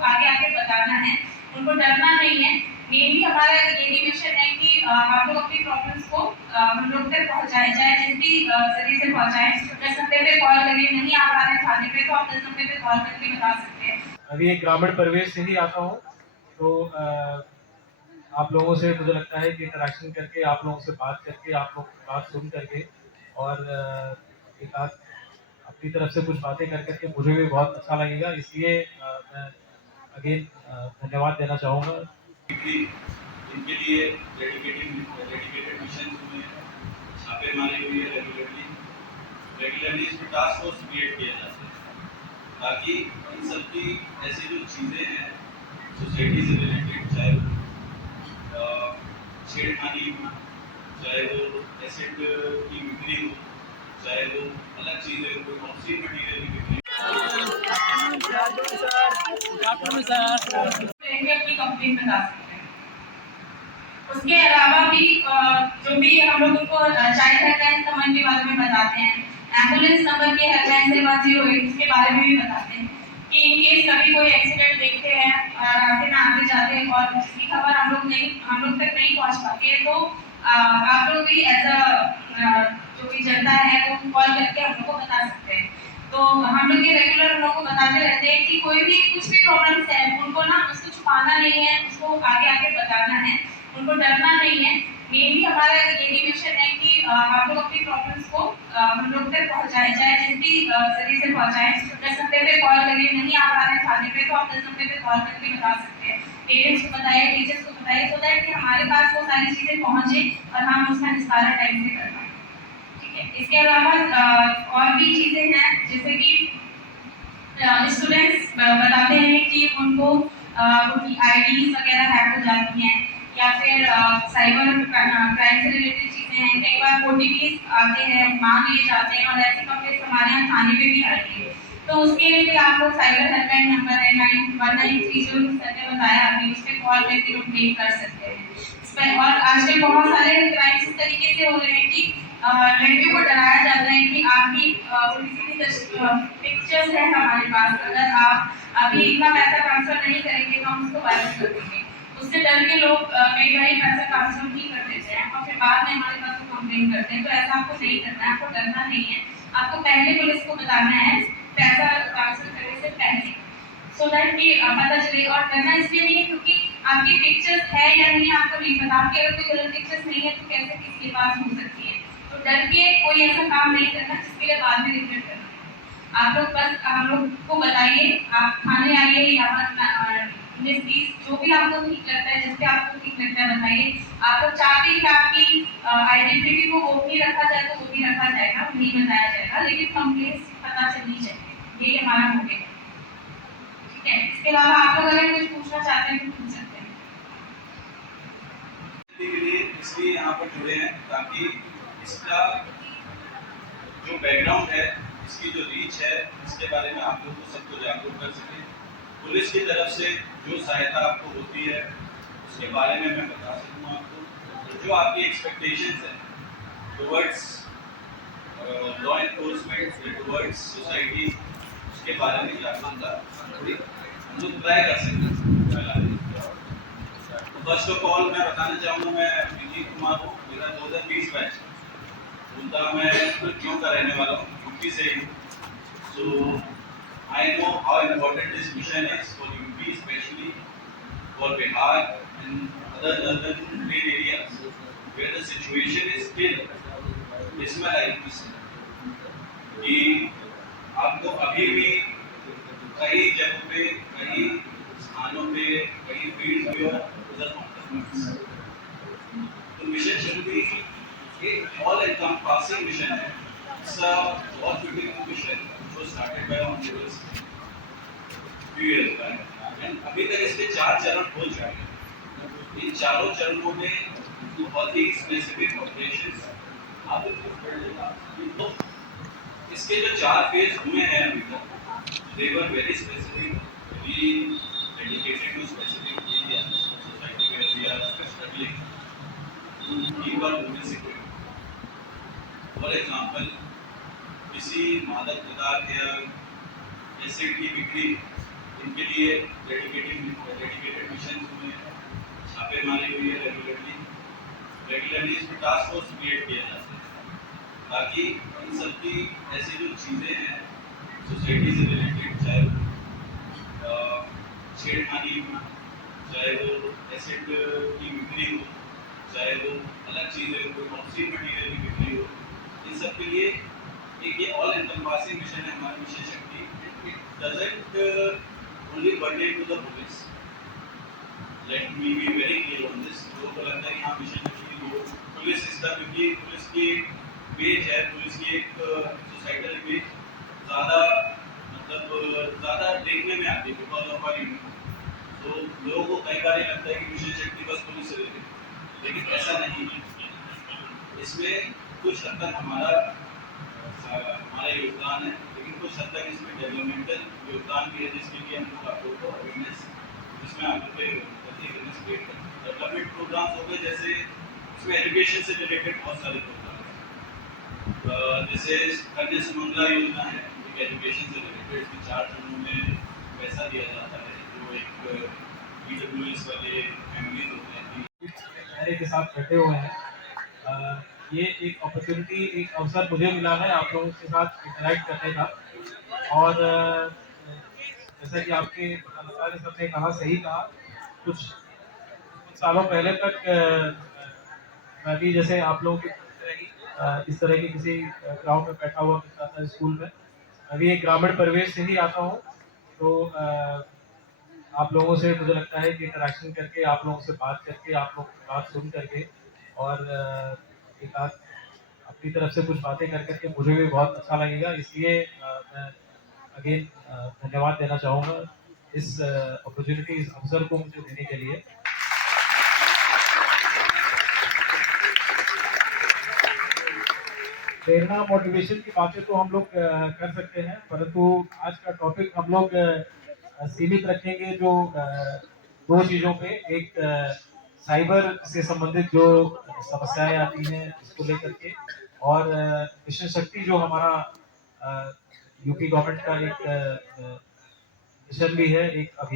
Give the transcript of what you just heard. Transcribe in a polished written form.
आगे आगे बताना है, उनको डरना नहीं है। मेनली हमारा यही मिशन है कि आप लोग अपनी प्रॉब्लम्स को हम लोग तक पहुंचाएं, चाहे जिस भी जरिए से पहुंचाएं। 10 नंबर पे कॉल करिए, नहीं आ पा रहे हैं थाने पे तो आप 10 नंबर पे कॉल करके बता सकते हैं। अभी एक ग्रामीण परिवेश से ही आता हूँ, तो आप लोगों से मुझे लगता है कि इंटरेक्शन करके, आप लोगों से बात करके, आप लोगों की बात सुन करके और एक आध अपनी तरफ से कुछ बातें कर करके मुझे भी बहुत अच्छा लगेगा। इसलिए मैं अगेन धन्यवाद देना चाहूँगा। इनके लिए डेडिकेटेड मिशन हुए हैं, छापेमारी हुई है रेगुलरली इस पर टास्क फोर्स क्रिएट किया जाता है ताकि इन सब की ऐसी जो चीज़ें हैं सोसाइटी से रिलेटेड, चाहे वो छेड़खानी हो, चाहे वो एसिड की बिक्री हो, चाहे वो अलग चीज़ें हो, कोई ऑक्सीजन मटीरियल की बिक्री अपनी कंप्लेंट बता सकते हैं। उसके अलावा भी जो भी हम लोग उनको चाइल्ड हेल्पलाइन नंबर के बारे में बताते हैं, एम्बुलेंस नंबर के हेल्पलाइन 0108 उसके बारे में भी बताते हैं कि इन केस कभी कोई एक्सीडेंट देखते हैं रास्ते में आते जाते हैं और जिसकी खबर हम लोग तक नहीं पहुंच पाती है, तो आप लोग भी एज अ जो भी जनता है वो कॉल करके हम लोग को बता सकते हैं। तो हम लोग ये रेगुलर हम लोग को बताते रहते हैं कि कोई भी कुछ भी प्रॉब्लम्स है उनको ना उसको छुपाना नहीं है, उसको आगे आगे बताना है, उनको डरना नहीं है। मेनली हमारा यही मिशन है कि आप लोग अपनी प्रॉब्लम्स को हम लोग तक पहुंचाएं, चाहे जिस भी जरिए से पहुंचाएं। 10 नंबर पे कॉल करिए, नहीं आ पा रहे हैं थाने पे तो आप 10 नंबर पे कॉल करके बता सकते हैं। पेरेंट्स को बताइए, टीचर्स को बताइए, सो दैट कि हमारे पास वो सारी चीजें पहुंचे और हम उसका निस्तारा टाइम से कर पाएं। ठीक है, इसके अलावा और भी चीजें हैं जैसे कि स्टूडेंट्स बताते हैं कि उनको उनकी आईडीज वगैरह हैक हो जाती हैं या फिर साइबर क्राइम से रिलेटेड चीजें हैं। कई बार ओटीपीज आते हैं, मांग लिए जाते हैं और ऐसी कंप्लेंट्स हमारे यहाँ थाने पे भी आती है। तो उसके लिए भी आप लोग साइबर हेल्पलाइन नंबर है 9193 जो सर ने बताया अभी, उस पर कॉल करके कंप्लेन कर सकते हैं। और आजकल बहुत सारे क्राइम्स इस तरीके से हो रहे हैं कि लड़कियों को डराया जाता है कि आपकी पिक्चर्स है हमारे पास, अगर आप अभी इतना पैसा ट्रांसफर नहीं करेंगे तो हम उसको वायरल कर देंगे। उससे डर के लोग कई बार पैसा ट्रांसफर नहीं कर देते हैं और फिर बाद में हमारे पास कंप्लेन करते हैं। तो ऐसा आपको नहीं करना है, आपको डरना नहीं है, आपको पहले पुलिस को बताना है पैसा ट्रांसफर करने से पहले, सो दैट कि पता चले। और डरना इसलिए नहीं है क्योंकि आपकी पिक्चर्स है या नहीं आपको नहीं पता, आपकी अगर कोई गलत पिक्चर्स नहीं है तो कैसे किसी के पास हो सकती है। तो डर के कोई ऐसा काम नहीं करना जिसके लिए बाद में रिग्रेट करना। आप लोग बस हम लोग को बताइए, आप थाने आइए या जो भी आपको ठीक लगता है, जिससे आपको ठीक लगता है बताइए। आप लोग चाहते हैं कि आपकी आइडेंटिटी को गोपनीय रखा जाए तो वो भी रखा जाएगा, नहीं बताया जाएगा, लेकिन कंप्लेंट्स पता चलनी चाहिए, यही हमारा मोटिव है। ठीक है, इसके अलावा आप लोग अगर कुछ पूछना चाहते हैं तो पूछ सकते हैं। इसलिए यहाँ पर जुड़े हैं ताकि इसका जो बैकग्राउंड है, इसकी जो रीच है, इसके बारे में आप लोग को सबको जागरूक कर सकें। पुलिस की तरफ से जो सहायता आपको होती है उसके बारे में मैं बता सकूँ आपको। जो आपकी एक्सपेक्टेशंस है towards law enforcement, towards society, उसके बारे में जागरूकता थोड़ी हम लोग ट्राई कर सकते हैं। फर्स्ट ऑफ ऑल मैं बताना चाहूँगा, मैं विनीत कुमार हूँ, मेरा 2020 बैच उनका, मैं लड़कियों का रहने वाला हूँ, यूपी से ही हूँ। So I know how important this mission is for UP, specially for Bihar and other northern areas where the situation is still dismalise कि आपको अभी भी कई जगहों पे, कई स्थानों पे, कई फील्ड पे तो मिशन शक्ति एक ऑल एनकम्पासिंग मिशन है। इट्स अ बहुत ब्यूटीफुल मिशन जो started by honourables few years back and अभी तक इसके 4 चरण हो चुके हैं। इन चारों चरणों में बहुत ही स्पेसिफिक ऑपरेशंस आप तो इसके जो 4 फेज हुए हैं अभी तक, they were very specific, very dedicated to specific areas society where we are struggling to keep our women secure. For example, किसी मादक पदार्थ या एसिड की बिक्री उनके लिए डेडिकेटेड मिशन हुए हैं, छापेमारी हुई है रेगुलरली इस पर टास्क फोर्स क्रिएट किया जाता है ताकि इन सब की ऐसी जो चीज़ें हैं सोसाइटी से रिलेटेड, चाहे वो छेड़खानी हो, चाहे वो एसिड की बिक्री हो, चाहे वो अलग चीज़ें हो, कोई टॉक्सिक मटीरियल की बिक्री हो, इन सब के लिए एक ये ऑल एनकम्पासिंग मिशन है हमारी mission Shakti. It doesn't only pertain to the police, let me be very clear on this. लोगों को लगता है कि हाँ मिशन शक्ति वो पुलिस इसका, क्योंकि पुलिस की इमेज है, पुलिस की एक सोसाइटल इमेज ज़्यादा मतलब ज़्यादा देखने में आती है बिकॉज ऑफ आर यूनिफॉर्म। तो लोगों को कई बार ये लगता है कि मिशन शक्ति बस पुलिस से रिलेटेड, लेकिन ऐसा नहीं है। इसमें कुछ हद तक हमारा योगदान है, लेकिन कुछ हद तक इसमें डेवलपमेंटल योगदान भी है, जिसके लिए हम लोग आप लोग को अवेयरनेस, जिसमें आप लोग अवेयरनेस क्रिएट करते हैं। डेवलपमेंट प्रोग्राम्स हो गए, जैसे इसमें एजुकेशन से रिलेटेड बहुत सारे प्रोग्राम, जैसे कन्या सुमंगला योजना है, एक एजुकेशन से रिलेटेड 4 चरणों में पैसा दिया जाता है, जो एक PWS वाले फैमिलीज होते हैं चेहरे के साथ बैठे हुए हैं। ये एक अपॉर्चुनिटी, एक अवसर मुझे मिला है आप लोगों के साथ इंटरेक्ट करने का। और जैसा कि आपके बताने सबने कहा, सही कहा, कुछ सालों पहले तक मैं भी जैसे आप लोगों की तरह ही इस तरह के किसी ग्राउंड में बैठा हुआ मिलता था स्कूल में। मैं भी एक ग्रामीण परिवेश से ही आता हूँ, तो आप लोगों से मुझे लगता है कि इंटरेक्शन करके, आप लोगों से बात करके, आप लोगों की बात सुन करके और एक आध अपनी तरफ से कुछ बातें कर करके मुझे भी बहुत अच्छा लगेगा। इसलिए मैं अगेन धन्यवाद देना चाहूँगा इस अपॉर्चुनिटी, इस अवसर को मुझे देने के लिए। प्रेरणा, मोटिवेशन की बातें तो हम लोग कर सकते हैं, परंतु आज का टॉपिक हम लोग सीमित रखेंगे जो 2 चीज़ों पे। एक साइबर से संबंधित जो समस्याएं आती हैं उसको लेकर के, और मिशन शक्ति जो हमारा यूपी गवर्नमेंट का एक मिशन भी है, एक अभियान